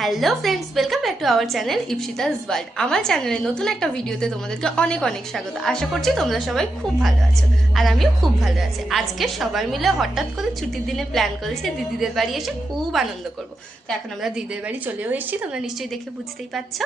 Hello friends welcome back to our channel Ipsita's world আমার চ্যানেলে নতুন একটা ভিডিওতে তোমাদেরকে অনেক অনেক স্বাগত। আশা করছি তোমরা সবাই খুব ভালো আছো আর আমিও খুব ভালো আছি। আজকে সবাই মিলে হঠাৎ করে ছুটির দিনে প্ল্যান করেছি, দিদিদের বাড়ি এসে খুব আনন্দ করব। তো এখন আমরা দিদিদের বাড়ি চলেও এসেছি, তোমরা নিশ্চয়ই দেখে বুঝতেই পারছ।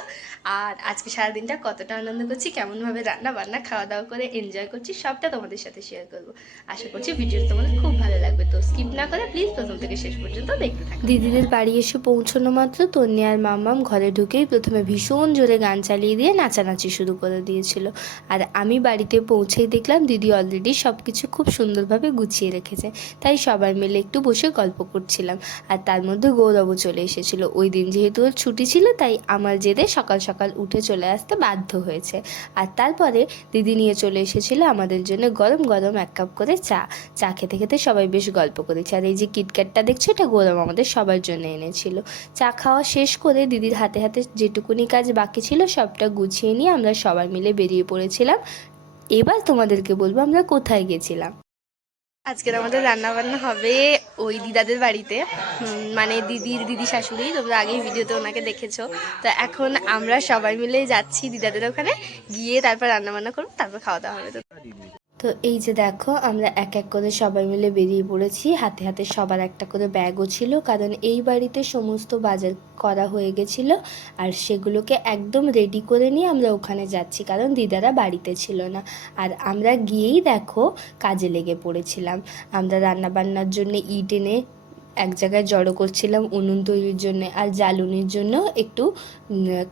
আর আজকে সারাদিনটা কতটা আনন্দ করছি, কেমনভাবে রান্না বান্না খাওয়া দাওয়া করে এনজয় করছি, সবটা তোমাদের সাথে শেয়ার করব। আশা করছি ভিডিওটা তোমাদের খুব ভালো লাগবে। তো স্কিপ না করে প্লিজ প্রথম থেকে শেষ পর্যন্ত দেখতে থাকো। দিদিদের বাড়ি এসে পৌঁছানো মাত্র তন্নি আর মাম্মাম ঘরে ঢুকেই প্রথমে ভীষণ জোরে গান চালিয়ে দিয়ে নাচানাচি শুরু করে দিয়েছিল। আর আমি বাড়িতে পৌঁছেই দেখলাম দিদি অলরেডি সব কিছু খুব সুন্দরভাবে গুছিয়ে রেখেছে। তাই সবাই মিলে একটু বসে গল্প করছিলাম। আর তার মধ্যে গৌরবও চলে এসেছিল। ওই দিন যেহেতু ওর ছুটি ছিল, তাই আমার জেদে সকাল সকাল উঠে চলে আসতে বাধ্য হয়েছে। আর তারপরে দিদি নিয়ে চলে এসেছিল আমাদের জন্য গরম গরম এক কাপ করে চা। চা খেতে খেতে সবাই বেশ গল্প করেছে। আর এই যে কিটক্যাটটা দেখছ, এটা গৌরব আমাদের সবার জন্য এনেছিল। চা খাওয়া শেষ করে দিদির হাতে হাতে যেটুকুনি কাজ বাকি ছিল সবটা গুছিয়ে নিয়ে আমরা সবাই মিলে বেরিয়ে পড়েছিলাম। এবার তোমাদেরকে বলব আমরা কোথায় গেছিলাম। আজকের আমাদের রান্না বান্না হবে ওই দিদাদের বাড়িতে। মানে দিদির দিদি শাশুড়ি, তোমরা আগেই ভিডিওতে ওনাকে দেখেছ। তো এখন আমরা সবাই মিলে যাচ্ছি দিদাদের ওখানে, গিয়ে তারপর রান্না বান্না করব, তারপর খাওয়া দাওয়া হবে। তো এই যে দেখো, আমরা এক এক করে সবাই মিলে বেরিয়ে পড়েছি। হাতে হাতে সবার একটা করে ব্যাগও ছিল, কারণ এই বাড়িতে সমস্ত বাজার করা হয়ে গেছিল আর সেগুলোকে একদম রেডি করে নিয়ে আমরা ওখানে যাচ্ছি, কারণ দিদারা বাড়িতে ছিল না। আর আমরা গিয়েই দেখো কাজে লেগে পড়েছিলাম। আমরা রান্না বান্নার জন্য ইট এনে এক জায়গায় জড়ো করছিলাম, উনুন তৈরির জন্য আর জ্বালুনির জন্য একটু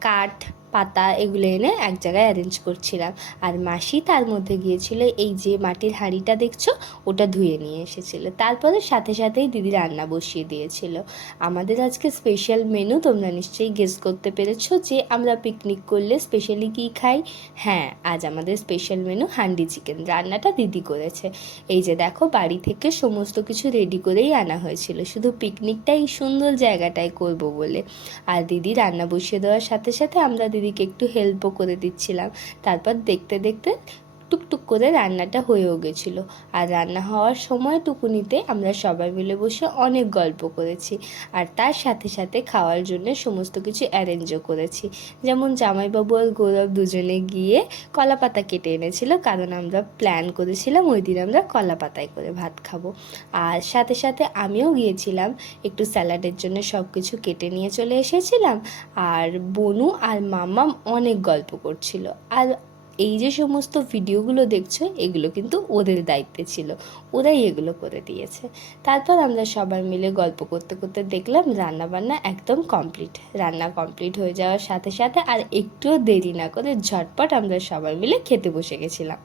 কাঠ পাতা এগুলো এনে এক জায়গায় অ্যারেঞ্জ করছিলাম। আর মাসি তার মধ্যে গিয়েছিল এই যে মাটির হাঁড়িটা দেখছ, ওটা ধুয়ে নিয়ে এসেছিল। তারপরে সাথে সাথেই দিদি রান্না বসিয়ে দিয়েছিল। আমাদের আজকে স্পেশাল মেনু তোমরা নিশ্চয়ই গেস করতে পেরেছ যে আমরা পিকনিক করলে স্পেশালি কী খাই? হ্যাঁ আজ আমাদের স্পেশাল মেনু হান্ডি চিকেন রান্নাটা দিদি করেছে। এই যে দেখো, বাড়ি থেকে সমস্ত কিছু রেডি করেই আনা হয়েছিল। শুধু পিকনিকটা এই সুন্দর জায়গাটায় করব বলে। আর দিদি রান্না বসিয়ে দেওয়ার সাথে সাথে আমরা দিদিকে একটু হেল্পও করে দিচ্ছিলাম। তারপর দেখতে দেখতে টুকটুক করে রান্নাটা হয়েও গেছিল। আর রান্না হওয়ার সময় টুকুনিতে আমরা সবাই মিলে বসে অনেক গল্প করেছি। আর তার সাথে সাথে খাওয়ার জন্য সমস্ত কিছু অ্যারেঞ্জও করেছি। যেমন জামাইবাবু আর গৌরব দুজনে গিয়ে কলা পাতা কেটে এনেছিল, কারণ আমরা প্ল্যান করেছিলাম ওই দিন আমরা কলা পাতায় করে ভাত খাব। আর সাথে সাথে আমিও গিয়েছিলাম, একটু স্যালাডের জন্য সব কিছু কেটে নিয়ে চলে এসেছিলাম। আর বনু আর মাম্মাম অনেক গল্প করছিল। আর এই যে সমস্ত ভিডিওগুলো দেখছ, এগুলো কিন্তু ওদের দায়িত্বে ছিল। ওরাই এগুলো করে দিয়েছে। তারপর আমরা সবাই মিলে গল্প করতে করতে দেখলাম রান্না বান্না একদম কমপ্লিট রান্না কমপ্লিট হয়ে যাওয়ার সাথে সাথে আর একটুও দেরি না করে ঝটপট আমরা সবাই মিলে খেতে বসে গেছিলাম।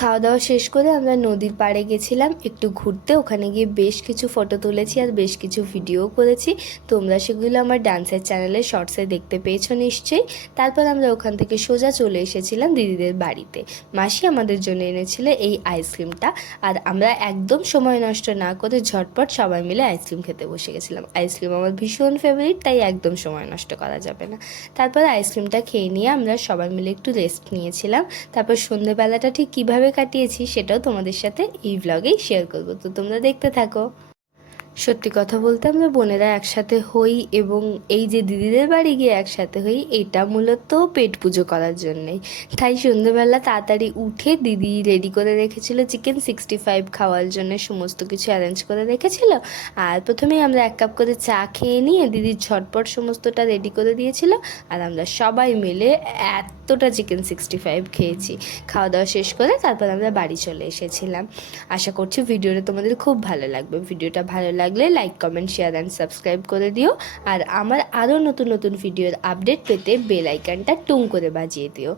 খাওয়া দাওয়া শেষ করে আমরা নদীর পাড়ে গেছিলাম, একটু ঘুরতে। ওখানে গিয়ে বেশ কিছু ফটো তুলেছি আর বেশ কিছু ভিডিও করেছি। তোমরা সেগুলো আমার ডান্সের চ্যানেলে শর্টসে দেখতে পেয়েছ নিশ্চয়ই। তারপর আমরা ওখান থেকে সোজা চলে এসেছিলাম দিদিদের বাড়িতে। মাসি আমাদের জন্য এনেছিল এই আইসক্রিমটা আর আমরা একদম সময় নষ্ট না করে ঝটপট সবাই মিলে আইসক্রিম খেতে বসে গেছিলাম। আইসক্রিম আমার ভীষণ ফেভারিট তাই একদম সময় নষ্ট করা যাবে না। তারপর আইসক্রিমটা খেয়ে নিয়ে আমরা সবাই মিলে একটু রেস্ট নিয়েছিলাম। তারপর সন্ধ্যেবেলাটা ঠিক কীভাবে কাটিয়েছি সেটাও তোমাদের সাথে এই ব্লগেই শেয়ার করব। তো তোমরা দেখতে থাকো। সত্যি কথা বলতে আমরা বোনেরা একসাথে হই এবং এই যে দিদিদের বাড়ি গিয়ে একসাথে হই, এটা মূলত পেট পুজো করার জন্যেই। তাই সন্ধ্যেবেলা তাড়াতাড়ি উঠে দিদি রেডি করে রেখেছিল চিকেন সিক্সটি ফাইভ খাওয়ার জন্য সমস্ত কিছু অ্যারেঞ্জ করে রেখেছিল। আর প্রথমেই আমরা এক কাপ করে চা খেয়ে নিয়ে দিদির ঝটপট সমস্তটা রেডি করে দিয়েছিল আর আমরা সবাই মিলে এতটা চিকেন সিক্সটি ফাইভ খেয়েছি। খাওয়া দাওয়া শেষ করে তারপর আমরা বাড়ি চলে এসেছিলাম। আশা করছি ভিডিওটা তোমাদের খুব ভালো লাগবে। ভিডিওটা ভালো লাগলে like comment share and subscribe করে দিও। আর আমার আরও নতুন নতুন ভিডিওর আপডেট পেতে বেল আইকনটা টুং করে বাজিয়ে দিও।